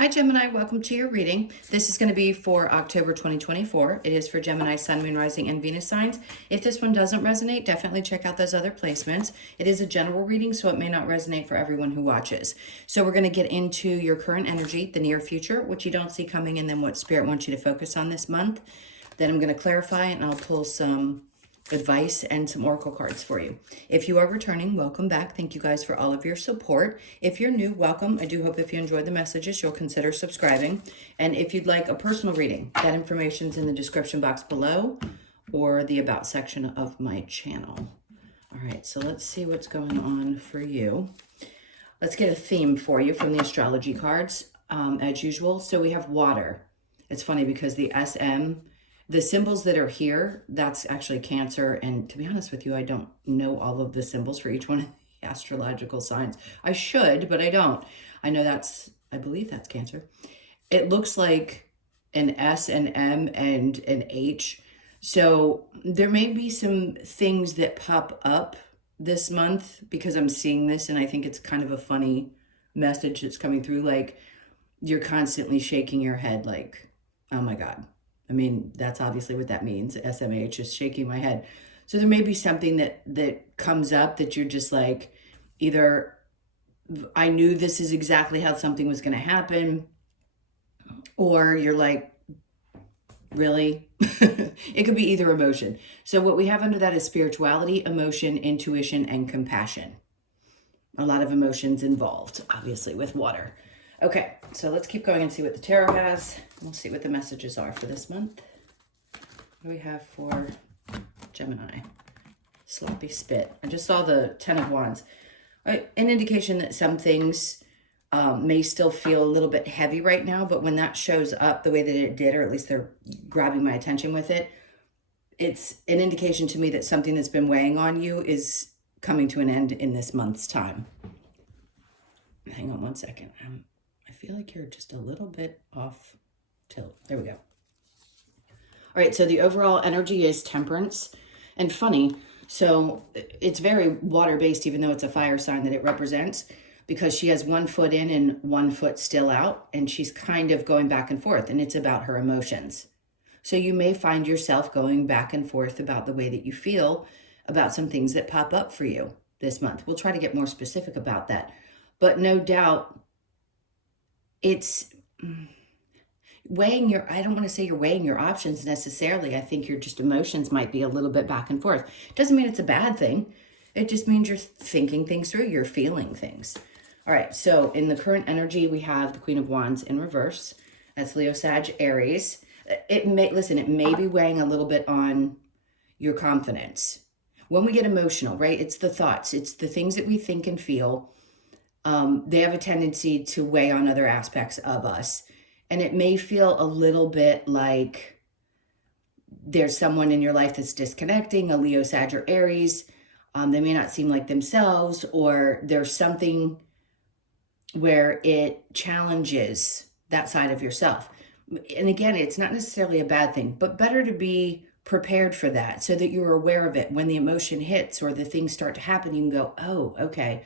Hi Gemini, welcome to your reading. This is going to be for October 2024. It is for Gemini, Sun, Moon, Rising, and Venus signs. If this one doesn't resonate, definitely check out those other placements. It is a general reading, so it may not resonate for everyone who watches. So we're going to get into your current energy, the near future, what you don't see coming, and then what Spirit wants you to focus on this month. Then I'm going to clarify and I'll pull some advice and some oracle cards for you. If you are returning, welcome back. Thank you guys for all of your support. If you're new, welcome. I do hope if you enjoyed the messages, you'll consider subscribing. And if you'd like a personal reading, that information's in the description box below or the about section of my channel. All right, so let's see what's going on for you. Let's get a theme for you from the astrology cards, as usual. So we have water. It's funny because the SM, the symbols that are here, that's actually Cancer. And to be honest with you, I don't know all of the symbols for each one of the astrological signs. I should, but I don't. I know I believe that's Cancer. It looks like an S, an M, and an H. So there may be some things that pop up this month because I'm seeing this and I think it's kind of a funny message that's coming through. Like you're constantly shaking your head like, oh my God. I mean, that's obviously what that means. SMH is shaking my head. So there may be something that comes up that you're just like, either I knew this is exactly how something was going to happen, or you're like, really? It could be either emotion. So what we have under that is spirituality, emotion, intuition, and compassion. A lot of emotions involved, obviously, with water. Okay, so let's keep going and see what the tarot has. We'll see what the messages are for this month. What do we have for Gemini? Sloppy spit. I just saw the 10 of Wands. An indication that some things may still feel a little bit heavy right now, but when that shows up the way that it did, or at least they're grabbing my attention with it, it's an indication to me that something that's been weighing on you is coming to an end in this month's time. Hang on one second. I feel like you're just a little bit off tilt. There we go. All right, so the overall energy is temperance. And funny, so it's very water-based, even though it's a fire sign that it represents, because she has 1 foot in and 1 foot still out, and she's kind of going back and forth, and it's about her emotions. So you may find yourself going back and forth about the way that you feel about some things that pop up for you this month. We'll try to get more specific about that. But no doubt, it's weighing your, I don't want to say you're weighing your options necessarily. I think your just emotions might be a little bit back and forth. Doesn't mean it's a bad thing. It just means you're thinking things through, you're feeling things. All right, so in the current energy, we have the Queen of Wands in reverse. That's Leo, Sag, Aries. It may be weighing a little bit on your confidence. When we get emotional, right, it's the thoughts, it's the things that we think and feel. They have a tendency to weigh on other aspects of us. And it may feel a little bit like there's someone in your life that's disconnecting, a Leo, Sag, or Aries. They may not seem like themselves, or there's something where it challenges that side of yourself. And again, it's not necessarily a bad thing, but better to be prepared for that so that you're aware of it. When the emotion hits or the things start to happen, you can go, oh, okay,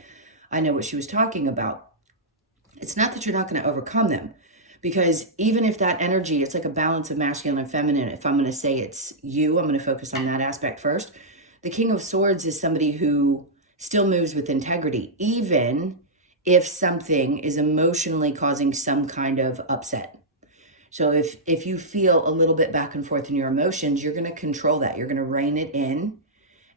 I know what she was talking about. It's not that you're not going to overcome them, because even if that energy, it's like a balance of masculine and feminine. If I'm going to say it's you, I'm going to focus on that aspect first. The King of Swords is somebody who still moves with integrity, even if something is emotionally causing some kind of upset. So if you feel a little bit back and forth in your emotions, you're going to control that. You're going to rein it in,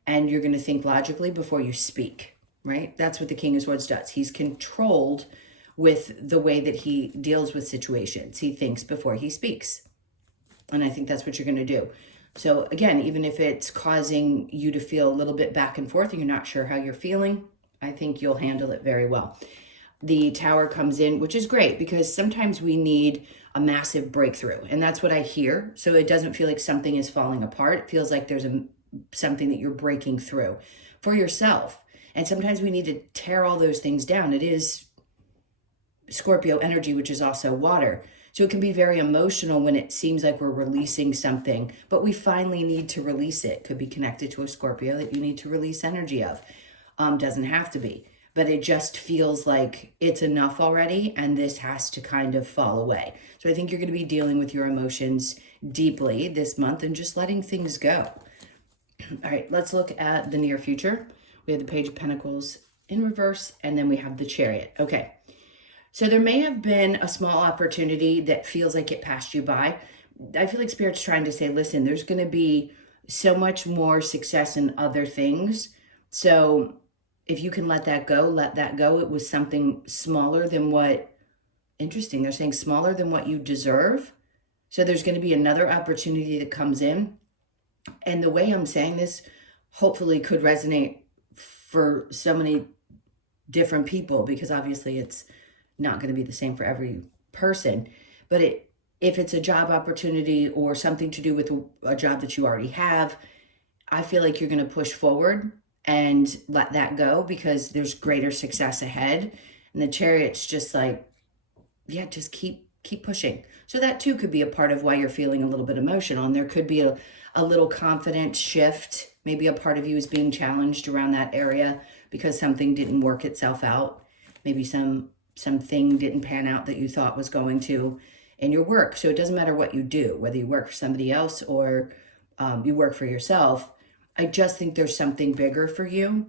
and you're going to think logically before you speak, right? That's what the King of Swords does. He's controlled with the way that he deals with situations. He thinks before he speaks. And I think that's what you're going to do. So again, even if it's causing you to feel a little bit back and forth and you're not sure how you're feeling, I think you'll handle it very well. The Tower comes in, which is great because sometimes we need a massive breakthrough. And that's what I hear. So it doesn't feel like something is falling apart. It feels like there's something that you're breaking through for yourself. And sometimes we need to tear all those things down. It is Scorpio energy, which is also water. So it can be very emotional when it seems like we're releasing something, but we finally need to release it. Could be connected to a Scorpio that you need to release energy of. Doesn't have to be. but it just feels like it's enough already and this has to kind of fall away. So I think you're going to be dealing with your emotions deeply this month and just letting things go. All right, let's look at the near future. We have the Page of Pentacles in reverse, and then we have the Chariot. Okay, so there may have been a small opportunity that feels like it passed you by. I feel like Spirit's trying to say, listen, there's going to be so much more success in other things. So if you can let that go, let that go. It was something smaller than what, interesting, they're saying smaller than what you deserve. So there's going to be another opportunity that comes in. And the way I'm saying this hopefully could resonate for so many different people, because obviously it's not going to be the same for every person. But if it's a job opportunity or something to do with a job that you already have, I feel like you're going to push forward and let that go because there's greater success ahead. And the Chariot's just like, yeah, just keep pushing. So that too could be a part of why you're feeling a little bit emotional. And there could be a little confidence shift. Maybe a part of you is being challenged around that area because something didn't work itself out. Maybe something didn't pan out that you thought was going to in your work. So it doesn't matter what you do, whether you work for somebody else or you work for yourself. I just think there's something bigger for you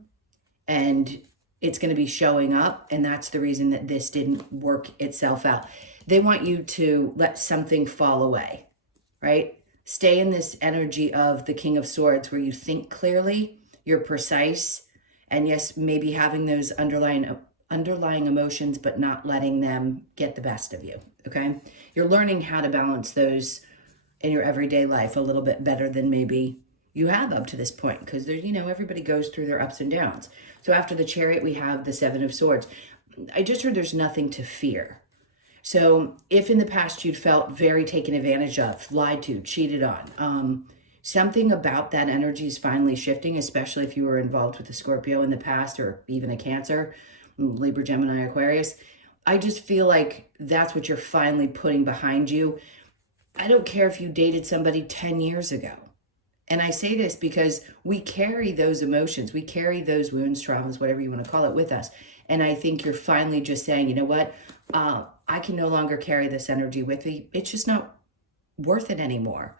and it's going to be showing up. And that's the reason that this didn't work itself out. They want you to let something fall away, right? Stay in this energy of the King of Swords where you think clearly, you're precise, and yes, maybe having those underlying emotions, but not letting them get the best of you, okay? You're learning how to balance those in your everyday life a little bit better than maybe you have up to this point, because there's, everybody goes through their ups and downs. So after the Chariot, we have the Seven of Swords. I just heard there's nothing to fear. So if in the past you'd felt very taken advantage of, lied to, cheated on, something about that energy is finally shifting, especially if you were involved with a Scorpio in the past or even a Cancer, Libra, Gemini, Aquarius. I just feel like that's what you're finally putting behind you. I don't care if you dated somebody 10 years ago. And I say this because we carry those emotions. We carry those wounds, traumas, whatever you want to call it, with us. And I think you're finally just saying, you know what? I can no longer carry this energy with me. It's just not worth it anymore.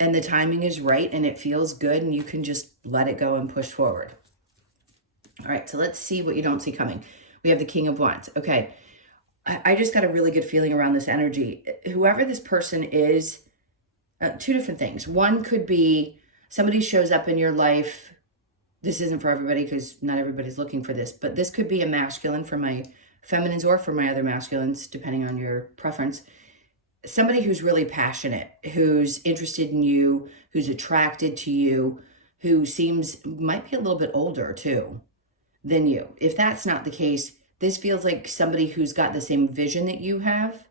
And the timing is right and it feels good and you can just let it go and push forward. All right, so let's see what you don't see coming. We have the King of Wands. Okay, I just got a really good feeling around this energy. Whoever this person is, two different things. One could be somebody shows up in your life. This isn't for everybody because not everybody's looking for this, but this could be a masculine for my feminines or for my other masculines, depending on your preference. Somebody who's really passionate, who's interested in you, who's attracted to you, who might be a little bit older too than you. If that's not the case, this feels like somebody who's got the same vision that you have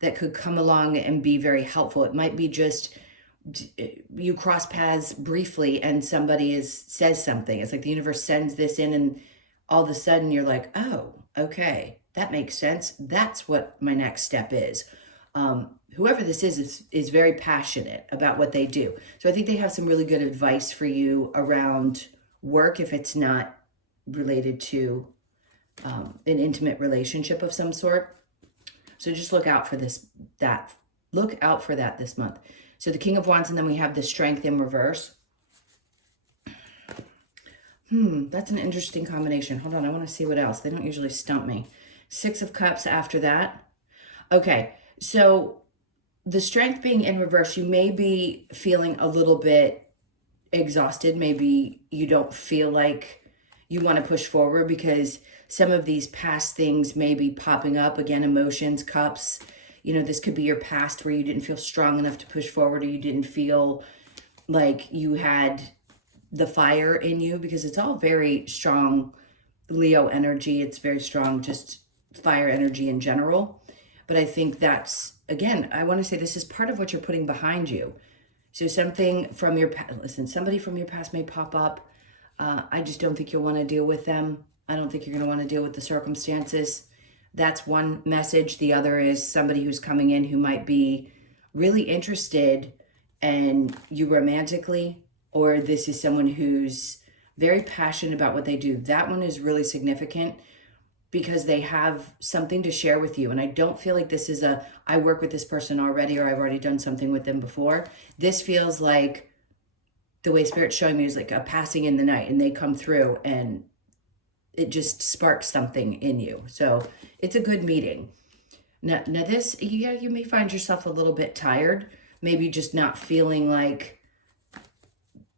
that could come along and be very helpful. It might be just you cross paths briefly and somebody says something. It's like the universe sends this in and all of a sudden you're like, oh, okay, that makes sense. That's what my next step is. Whoever this is very passionate about what they do. So I think they have some really good advice for you around work if it's not related to an intimate relationship of some sort. So just look out for look out for that this month. So the King of Wands, and then we have the Strength in reverse. That's an interesting combination. Hold on, I want to see what else. They don't usually stump me. Six of Cups after that. Okay, so the Strength being in reverse, you may be feeling a little bit exhausted. Maybe you don't feel like you want to push forward because some of these past things may be popping up. Again, emotions, cups. This could be your past where you didn't feel strong enough to push forward or you didn't feel like you had the fire in you, because it's all very strong Leo energy. It's very strong, just fire energy in general. But I think that's, again, I want to say this is part of what you're putting behind you. So something from your past, listen, somebody from your past may pop up. I just don't think you'll want to deal with them. I don't think you're going to want to deal with the circumstances. That's one message. The other is somebody who's coming in who might be really interested in you romantically, or this is someone who's very passionate about what they do. That one is really significant because they have something to share with you. And I don't feel like this is I work with this person already, or I've already done something with them before. This feels like the way Spirit's showing me is like a passing in the night, and they come through and it just sparks something in you. So it's a good meeting. Now this, yeah, you may find yourself a little bit tired, maybe just not feeling like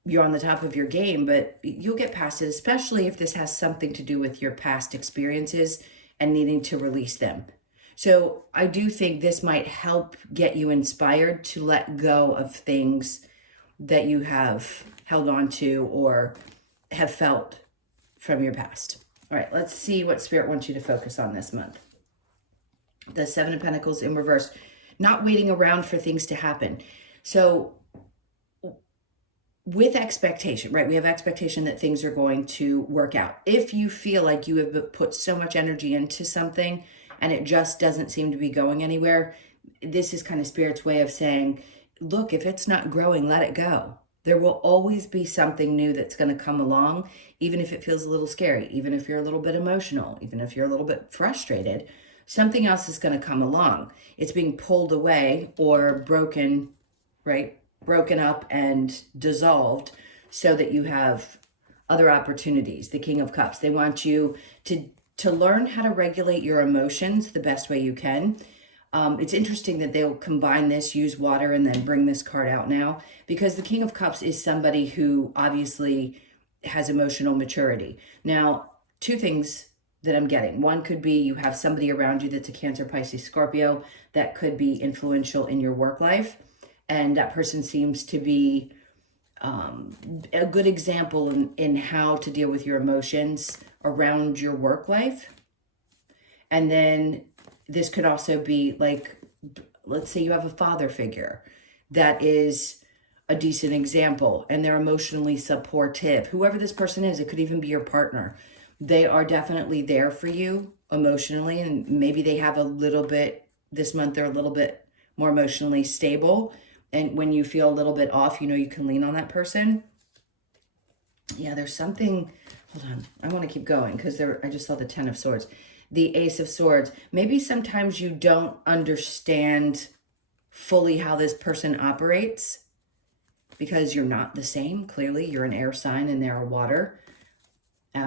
you're on the top of your game, but you'll get past it, especially if this has something to do with your past experiences and needing to release them. So I do think this might help get you inspired to let go of things that you have held on to or have felt from your past. All right, let's see what Spirit wants you to focus on this month. The Seven of Pentacles in reverse, not waiting around for things to happen. So with expectation, right? We have expectation that things are going to work out. If you feel like you have put so much energy into something and it just doesn't seem to be going anywhere, this is kind of Spirit's way of saying, look, if it's not growing, let it go. There will always be something new that's going to come along, even if it feels a little scary, even if you're a little bit emotional, even if you're a little bit frustrated, something else is going to come along. It's being pulled away or broken, right? Broken up and dissolved so that you have other opportunities. The King of Cups, they want you to learn how to regulate your emotions the best way you can. It's interesting that they'll combine this, use water, and then bring this card out now, because the King of Cups is somebody who obviously has emotional maturity. Now, two things that I'm getting. One could be you have somebody around you that's a Cancer, Pisces, Scorpio that could be influential in your work life. And that person seems to be a good example in how to deal with your emotions around your work life. And then this could also be like, let's say you have a father figure that is a decent example and they're emotionally supportive. Whoever this person is, it could even be your partner. They are definitely there for you emotionally, and maybe they have a little bit, this month they're a little bit more emotionally stable. And when you feel a little bit off, you know, you can lean on that person. Yeah, there's something, hold on. I want to keep going because I just saw the Ten of Swords. The Ace of Swords. Maybe sometimes you don't understand fully how this person operates because you're not the same. Clearly, you're an air sign and they're a water.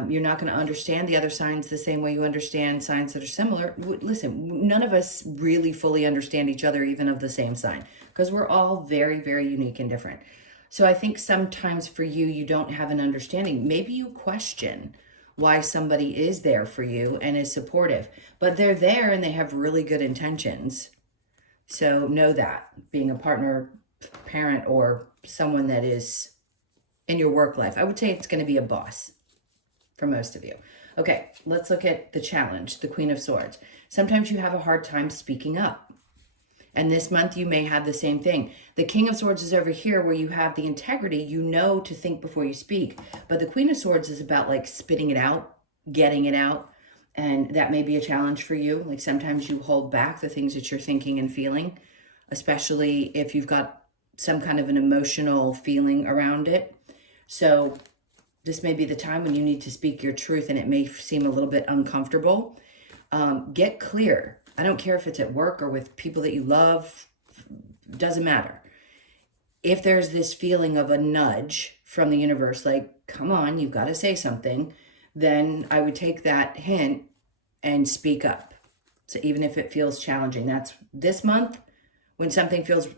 You're not going to understand the other signs the same way you understand signs that are similar. Listen, none of us really fully understand each other, even of the same sign, because we're all very, very unique and different. So I think sometimes for you, you don't have an understanding. Maybe you question why somebody is there for you and is supportive, but they're there and they have really good intentions. So know that, being a partner, parent, or someone that is in your work life, I would say it's going to be a boss for most of you. Okay, let's look at the challenge, the Queen of Swords. Sometimes you have a hard time speaking up. And this month you may have the same thing. The King of Swords is over here where you have the integrity, you know to think before you speak. But the Queen of Swords is about like spitting it out, getting it out. And that may be a challenge for you. Like sometimes you hold back the things that you're thinking and feeling, especially if you've got some kind of an emotional feeling around it. So this may be the time when you need to speak your truth, and it may seem a little bit uncomfortable. Get clear. I don't care if it's at work or with people that you love. Doesn't matter. If there's this feeling of a nudge from the universe, like, come on, you've got to say something, then I would take that hint and speak up. So even if it feels challenging, that's this month, when something feels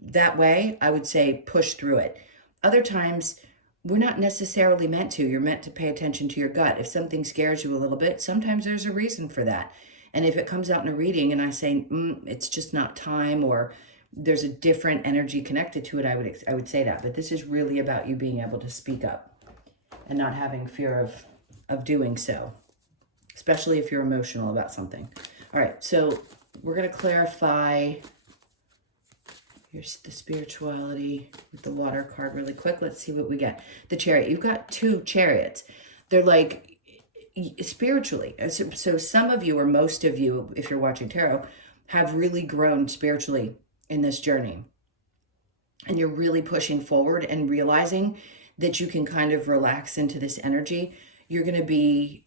that way, I would say push through it. Other times, we're not necessarily meant to. You're meant to pay attention to your gut. If something scares you a little bit, sometimes there's a reason for that. And if it comes out in a reading and I say, it's just not time, or there's a different energy connected to it, I would say that. But this is really about you being able to speak up and not having fear of doing so, especially if you're emotional about something. All right, so we're going to clarify here's the spirituality with the water card really quick. Let's see what we get. The Chariot. You've got two chariots. They're like spiritually. So some of you, or most of you, if you're watching tarot, have really grown spiritually in this journey. And you're really pushing forward and realizing that you can kind of relax into this energy. You're going to be,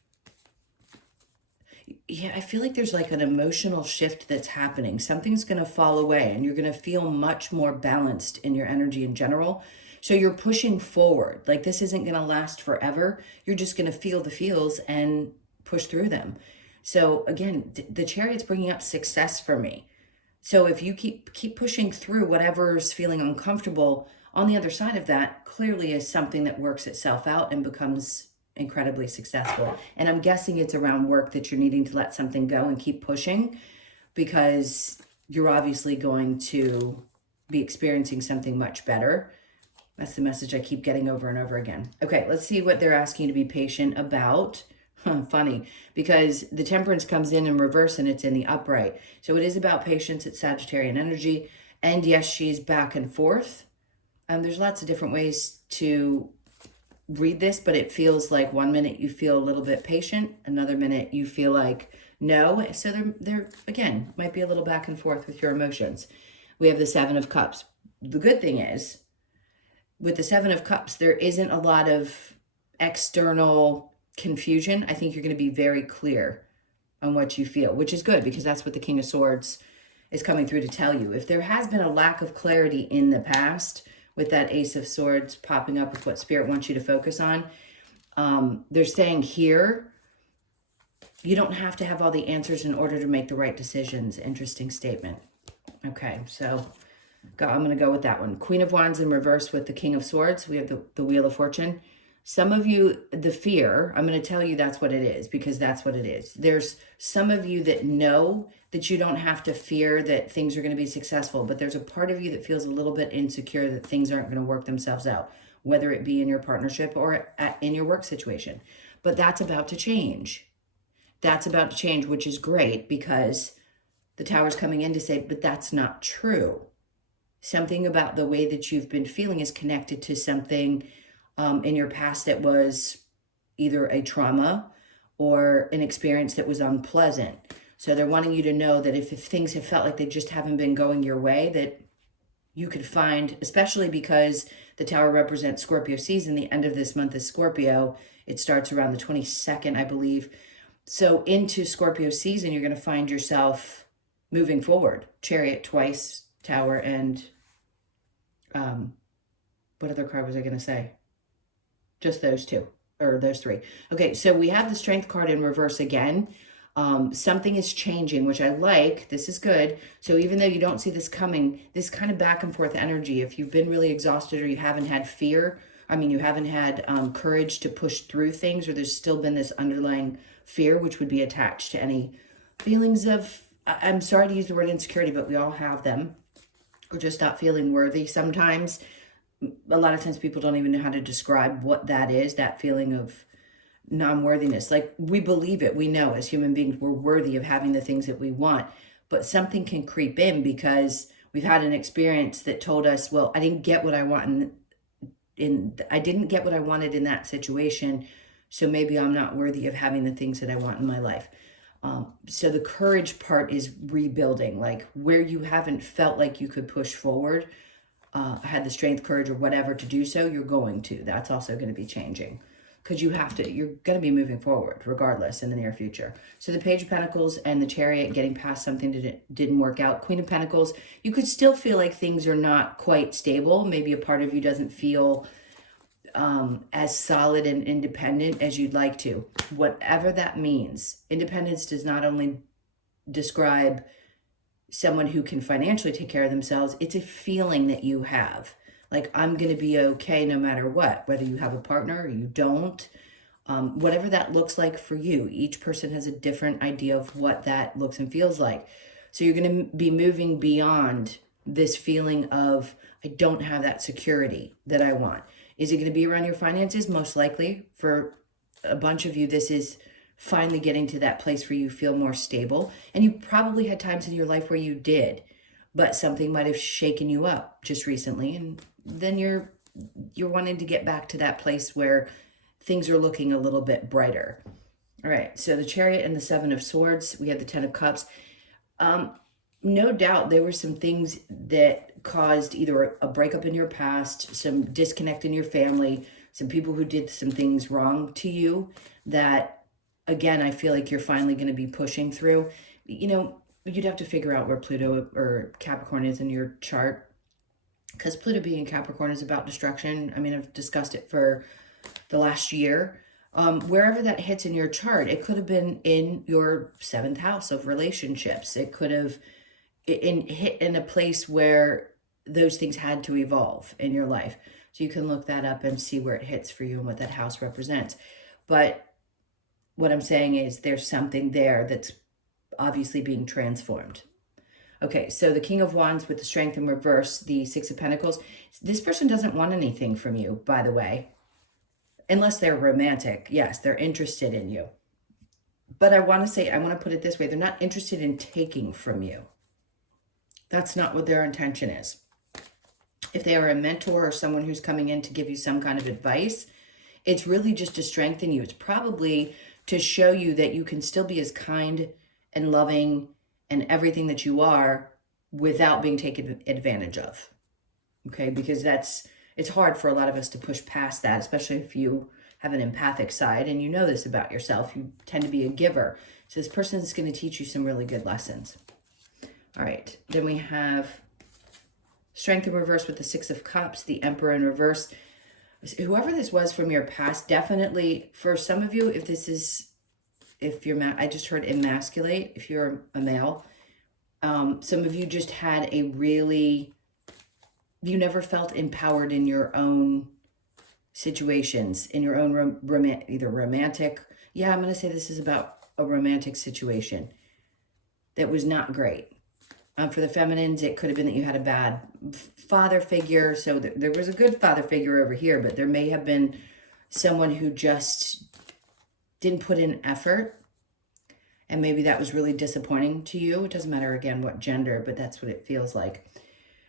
yeah, I feel like there's like an emotional shift that's happening. Something's going to fall away and you're going to feel much more balanced in your energy in general. So you're pushing forward. Like this isn't going to last forever. You're just going to feel the feels and push through them. So again, the Chariot's bringing up success for me. So if you keep pushing through whatever's feeling uncomfortable, on the other side of that clearly is something that works itself out and becomes incredibly successful. And I'm guessing it's around work that you're needing to let something go and keep pushing, because you're obviously going to be experiencing something much better. That's the message I keep getting over and over again. Okay, let's see what they're asking you to be patient about. Funny, because the Temperance comes in reverse and it's in the upright. So it is about patience. It's Sagittarian energy. And yes, she's back and forth. There's lots of different ways to read this, but it feels like one minute you feel a little bit patient, another minute you feel like no. So they're again, might be a little back and forth with your emotions. We have the Seven of Cups. The good thing is, with the Seven of Cups, there isn't a lot of external confusion. I think you're going to be very clear on what you feel, which is good, because that's what the King of Swords is coming through to tell you. If there has been a lack of clarity in the past, with that Ace of Swords popping up with what Spirit wants you to focus on, they're saying here, you don't have to have all the answers in order to make the right decisions. Interesting statement. Okay, so I'm going to go with that one. Queen of Wands in reverse with the King of Swords. We have the Wheel of Fortune. Some of you, the fear, I'm going to tell you that's what it is, because that's what it is. There's some of you that know that you don't have to fear that things are going to be successful, but there's a part of you that feels a little bit insecure that things aren't going to work themselves out, whether it be in your partnership or in your work situation. But that's about to change. That's about to change, which is great, because the Tower's coming in to say, but that's not true. Something about the way that you've been feeling is connected to something in your past that was either a trauma or an experience that was unpleasant. So they're wanting you to know that if things have felt like they just haven't been going your way, that you could find, especially because the Tower represents Scorpio season, the end of this month is Scorpio. It starts around the 22nd, I believe. So into Scorpio season, you're going to find yourself moving forward. Chariot twice, Tower, and what other card was I going to say? Just those two, or those three. Okay, so we have the Strength card in reverse again. Something is changing, which I like. This is good. So even though you don't see this coming, this kind of back and forth energy, if you've been really exhausted or you haven't had fear, you haven't had courage to push through things, or there's still been this underlying fear, which would be attached to any feelings of, I'm sorry to use the word insecurity, but we all have them, or just not feeling worthy sometimes. A lot of times people don't even know how to describe what that is, that feeling of non-worthiness. Like, we believe it, we know as human beings we're worthy of having the things that we want, but something can creep in because we've had an experience that told us, well, I didn't get what I want I didn't get what I wanted in that situation, so maybe I'm not worthy of having the things that I want in my life. So the courage part is rebuilding, like where you haven't felt like you could push forward, had the strength, courage, or whatever to do so, you're going to. That's also going to be changing, because you have to, you're going to be moving forward regardless in the near future. So the Page of Pentacles and the Chariot, getting past something that didn't work out. Queen of Pentacles, you could still feel like things are not quite stable. Maybe a part of you doesn't feel as solid and independent as you'd like to. Whatever that means. Independence does not only describe someone who can financially take care of themselves, it's a feeling that you have. Like, I'm going to be okay no matter what, whether you have a partner or you don't. Whatever that looks like for you. Each person has a different idea of what that looks and feels like. So you're going to be moving beyond this feeling of, I don't have that security that I want. Is it going to be around your finances? Most likely. For a bunch of you, this is finally getting to that place where you feel more stable. And you probably had times in your life where you did, but something might have shaken you up just recently, and then you're wanting to get back to that place where things are looking a little bit brighter. All right, so the Chariot and the Seven of Swords, we have the Ten of Cups. No doubt there were some things that caused either a breakup in your past, some disconnect in your family, some people who did some things wrong to you that, again, I feel like you're finally going to be pushing through. You know, you'd have to figure out where Pluto or Capricorn is in your chart, because Pluto being Capricorn is about destruction. I mean, I've discussed it for the last year. Wherever that hits in your chart, it could have been in your 7th house of relationships. It could have hit in a place where those things had to evolve in your life. So you can look that up and see where it hits for you and what that house represents. But what I'm saying is there's something there that's obviously being transformed. Okay, so the King of Wands with the Strength in reverse, the Six of Pentacles. This person doesn't want anything from you, by the way. Unless they're romantic. Yes, they're interested in you. But I want to put it this way. They're not interested in taking from you. That's not what their intention is. If they are a mentor or someone who's coming in to give you some kind of advice, it's really just to strengthen you. It's probably to show you that you can still be as kind and loving and everything that you are without being taken advantage of. Okay, because it's hard for a lot of us to push past that, especially if you have an empathic side and you know this about yourself. You tend to be a giver. So this person is going to teach you some really good lessons. All right, then we have Strength in reverse with the Six of Cups, the Emperor in reverse. Whoever this was from your past, definitely, for some of you, I just heard emasculate, if you're a male, some of you just had you never felt empowered in your own situations, in your own either romantic, I'm going to say this is about a romantic situation that was not great. For the feminines, it could have been that you had a bad father figure. So there was a good father figure over here, but there may have been someone who just didn't put in effort. And maybe that was really disappointing to you. It doesn't matter, again, what gender, but that's what it feels like.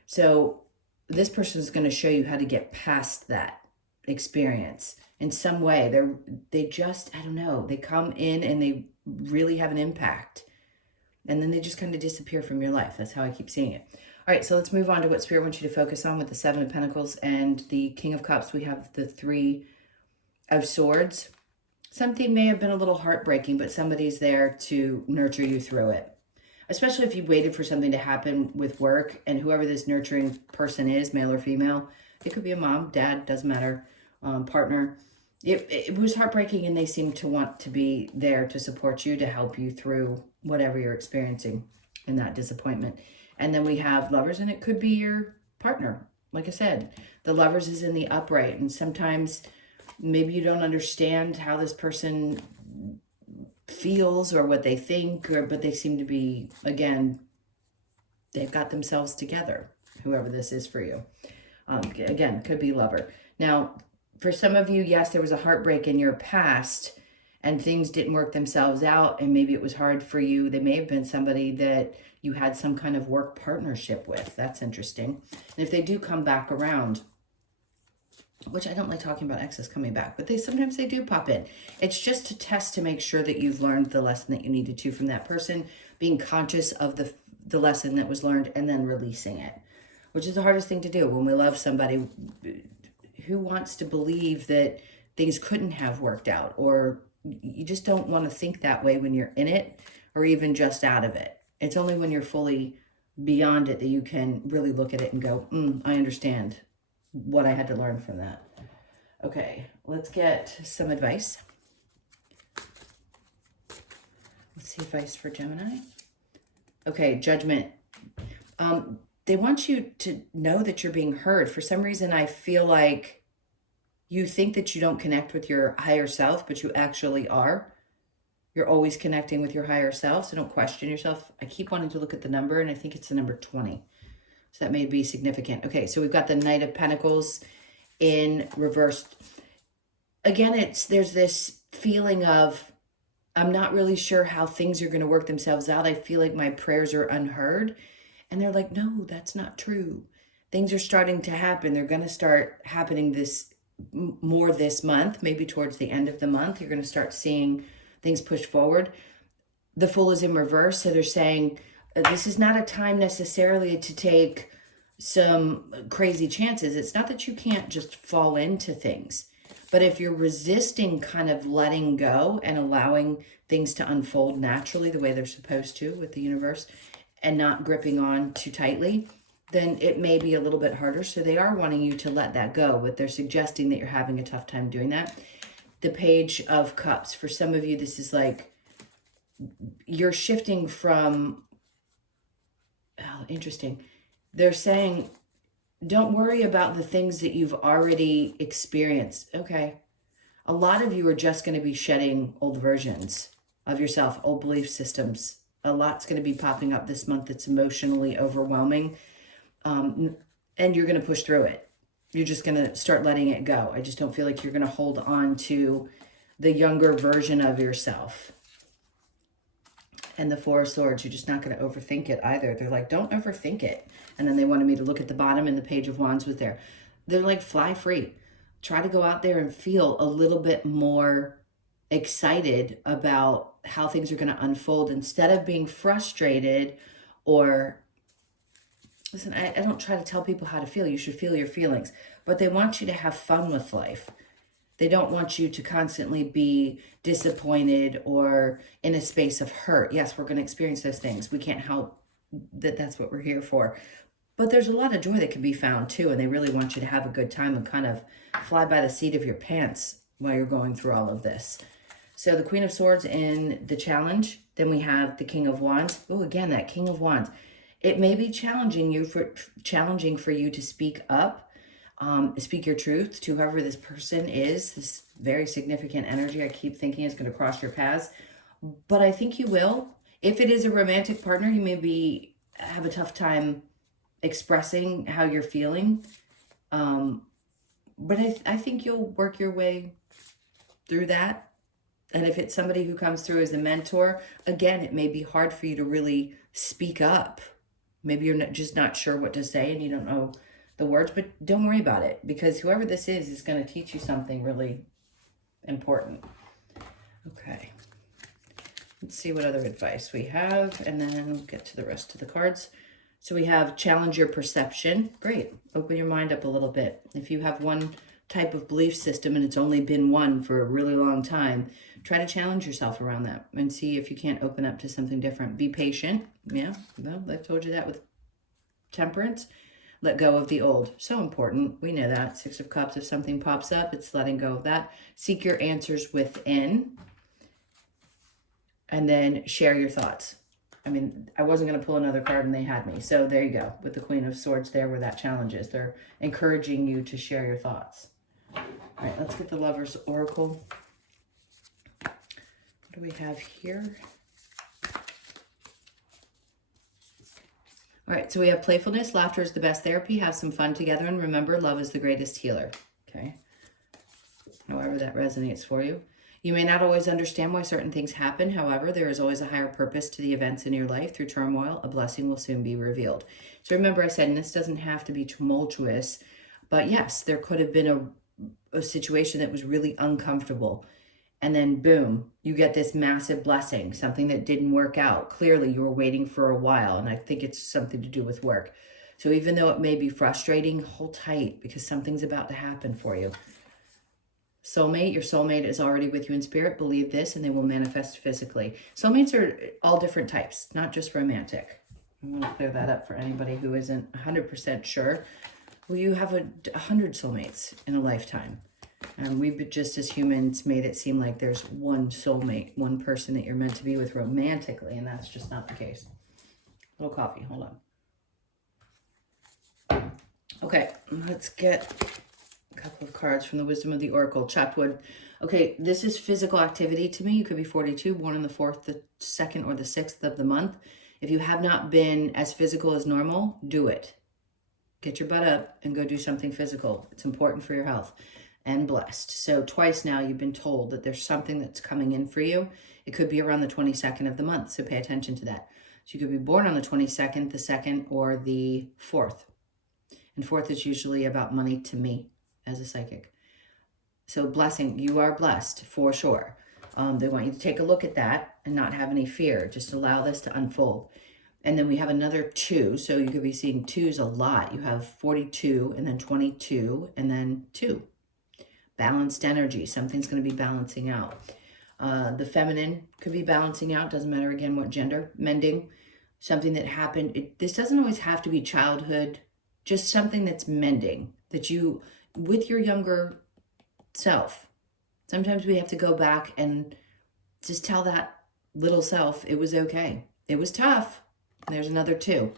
So this person is going to show you how to get past that experience in some way. They just, I don't know, they come in and they really have an impact. And then they just kind of disappear from your life. That's how I keep seeing it. All right, so let's move on to what Spirit wants you to focus on with the Seven of Pentacles and the King of Cups. We have the Three of Swords. Something may have been a little heartbreaking, but somebody's there to nurture you through it. Especially if you waited for something to happen with work, and whoever this nurturing person is, male or female, it could be a mom, dad, doesn't matter, partner. It was heartbreaking, and they seem to want to be there to support you, to help you through whatever you're experiencing in that disappointment. And then we have Lovers, and it could be your partner. Like I said, the Lovers is in the upright, and sometimes maybe you don't understand how this person feels or what they think, but they seem to be, again, they've got themselves together, whoever this is for you. Again, could be lover. Now, for some of you, yes, there was a heartbreak in your past and things didn't work themselves out, and maybe it was hard for you. They may have been somebody that you had some kind of work partnership with. That's interesting. And if they do come back around, which I don't like talking about exes coming back, but sometimes they do pop in. It's just to test to make sure that you've learned the lesson that you needed to from that person, being conscious of the lesson that was learned and then releasing it, which is the hardest thing to do when we love somebody. Who wants to believe that things couldn't have worked out, or you just don't want to think that way when you're in it or even just out of it. It's only when you're fully beyond it that you can really look at it and go, I understand what I had to learn from that. Okay, let's get some advice. Let's see advice for Gemini. Okay, Judgment. They want you to know that you're being heard. For some reason, I feel like you think that you don't connect with your higher self, but you actually are. You're always connecting with your higher self, so don't question yourself. I keep wanting to look at the number, and I think it's the number 20. So that may be significant. Okay, so we've got the Knight of Pentacles in reverse. Again, there's this feeling of, I'm not really sure how things are going to work themselves out. I feel like my prayers are unheard. And they're like, no, that's not true. Things are starting to happen. They're going to start happening more this month, maybe towards the end of the month. You're going to start seeing things push forward. The Fool is in reverse. So they're saying this is not a time necessarily to take some crazy chances. It's not that you can't just fall into things. But if you're resisting kind of letting go and allowing things to unfold naturally the way they're supposed to with the universe and not gripping on too tightly, then it may be a little bit harder. So they are wanting you to let that go, but they're suggesting that you're having a tough time doing that. The Page of Cups, for some of you, this is like you're shifting from, oh, interesting. They're saying, don't worry about the things that you've already experienced. Okay. A lot of you are just going to be shedding old versions of yourself, old belief systems. A lot's going to be popping up this month that's emotionally overwhelming. And you're going to push through it. You're just going to start letting it go. I just don't feel like you're going to hold on to the younger version of yourself. And the Four of Swords, you're just not going to overthink it either. They're like, don't overthink it. And then they wanted me to look at the bottom, and the Page of Wands was there. They're like, fly free. Try to go out there and feel a little bit more excited about how things are going to unfold instead of being frustrated or... Listen, I don't try to tell people how to feel. You should feel your feelings. But they want you to have fun with life. They don't want you to constantly be disappointed or in a space of hurt. Yes, we're going to experience those things. We can't help that. That's what we're here for. But there's a lot of joy that can be found too. And they really want you to have a good time and kind of fly by the seat of your pants while you're going through all of this. So the Queen of Swords in the challenge. Then we have the King of Wands. Oh, again, that King of Wands. It may be challenging for you to speak up. Speak your truth to whoever this person is, this very significant energy I keep thinking is going to cross your paths. But I think you will. If it is a romantic partner, you may have a tough time expressing how you're feeling. But I think you'll work your way through that. And if it's somebody who comes through as a mentor, again, it may be hard for you to really speak up. Maybe you're just not sure what to say and you don't know the words, but don't worry about it, because whoever this is going to teach you something really important. Okay. Let's see what other advice we have, and then we'll get to the rest of the cards. So we have challenge your perception. Great. Open your mind up a little bit. If you have one type of belief system and it's only been one for a really long time, try to challenge yourself around that and see if you can't open up to something different. Be patient. Yeah, well, I told you that with Temperance. Let go of the old. So important. We know that. Six of Cups, if something pops up, it's letting go of that. Seek your answers within. And then share your thoughts. I mean, I wasn't going to pull another card and they had me. So there you go. With the Queen of Swords there where that challenge is. They're encouraging you to share your thoughts. All right, let's get the Lover's Oracle. What do we have here? All right, so we have playfulness. Laughter is the best therapy. Have some fun together. And remember, love is the greatest healer. Okay. However that resonates for you. You may not always understand why certain things happen. However, there is always a higher purpose to the events in your life. Through turmoil, a blessing will soon be revealed. So remember, I said, and this doesn't have to be tumultuous, but yes, there could have been a situation that was really uncomfortable. And then boom, you get this massive blessing, something that didn't work out. Clearly, you were waiting for a while, and I think it's something to do with work. So even though it may be frustrating, hold tight because something's about to happen for you. Soulmate, your soulmate is already with you in spirit. Believe this, and they will manifest physically. Soulmates are all different types, not just romantic. I'm going to clear that up for anybody who isn't 100% sure. Well, you have 100 soulmates in a lifetime. We've just as humans made it seem like there's one soulmate, one person that you're meant to be with romantically, and that's just not the case. A little coffee, hold on. Okay, let's get a couple of cards from the Wisdom of the Oracle. Chopped wood. Okay, this is physical activity to me. You could be 42, born on the 4th, the 2nd, or the 6th of the month. If you have not been as physical as normal, do it. Get your butt up and go do something physical. It's important for your health. And blessed. So twice now you've been told that there's something that's coming in for you. It could be around the 22nd of the month, so pay attention to that. So you could be born on the 22nd, the 2nd, or the 4th. And 4th is usually about money to me as a psychic. So blessing, you are blessed for sure. They want you to take a look at that and not have any fear. Just allow this to unfold. And then we have another 2. So you could be seeing 2s a lot. You have 42 and then 22 and then 2. balanced energy. Something's going to be balancing out. The feminine could be balancing out. Doesn't matter, again, what gender. Mending. Something that happened. This doesn't always have to be childhood. Just something that's mending. That you, with your younger self. Sometimes we have to go back and just tell that little self it was okay. It was tough. There's another 2.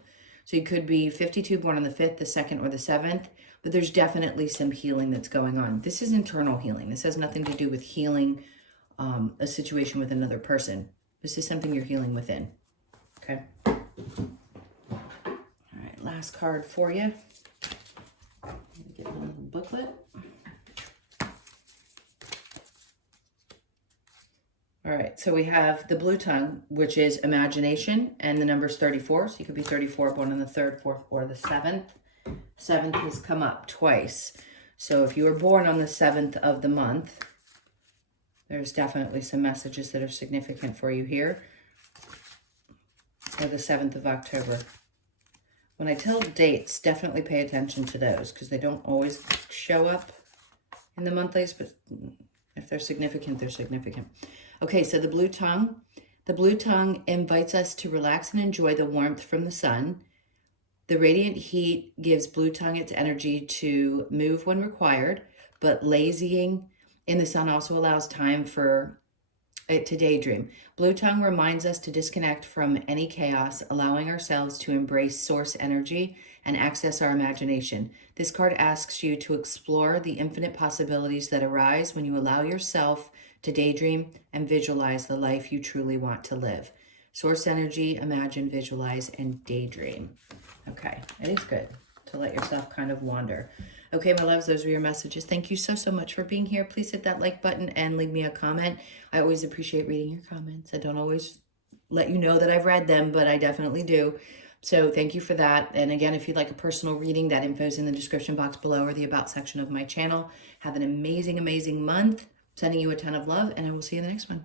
So you could be 52, born on the 5th, the 2nd, or the 7th. But there's definitely some healing that's going on. This is internal healing. This has nothing to do with healing a situation with another person. This is something you're healing within. Okay. All right, last card for you. Get my little booklet. All right, so we have the blue tongue, which is imagination, and the number's 34. So you could be 34, born on the 3rd, 4th, or the 7th. 7th has come up twice. So if you were born on the 7th of the month, there's definitely some messages that are significant for you here. Or the 7th of October. When I tell dates, definitely pay attention to those because they don't always show up in the monthlies, but if they're significant, they're significant. Okay, so the blue tongue. The blue tongue invites us to relax and enjoy the warmth from the sun. The radiant heat gives blue tongue its energy to move when required, but lazying in the sun also allows time for it to daydream. Blue tongue reminds us to disconnect from any chaos, allowing ourselves to embrace source energy and access our imagination. This card asks you to explore the infinite possibilities that arise when you allow yourself to daydream and visualize the life you truly want to live. Source energy, imagine, visualize, and daydream. Okay, it is good to let yourself kind of wander. Okay, my loves, those were your messages. Thank you so, so much for being here. Please hit that like button and leave me a comment. I always appreciate reading your comments. I don't always let you know that I've read them, but I definitely do. So thank you for that. And again, if you'd like a personal reading, that info is in the description box below or the About section of my channel. Have an amazing, amazing month. Sending you a ton of love, and I will see you in the next one.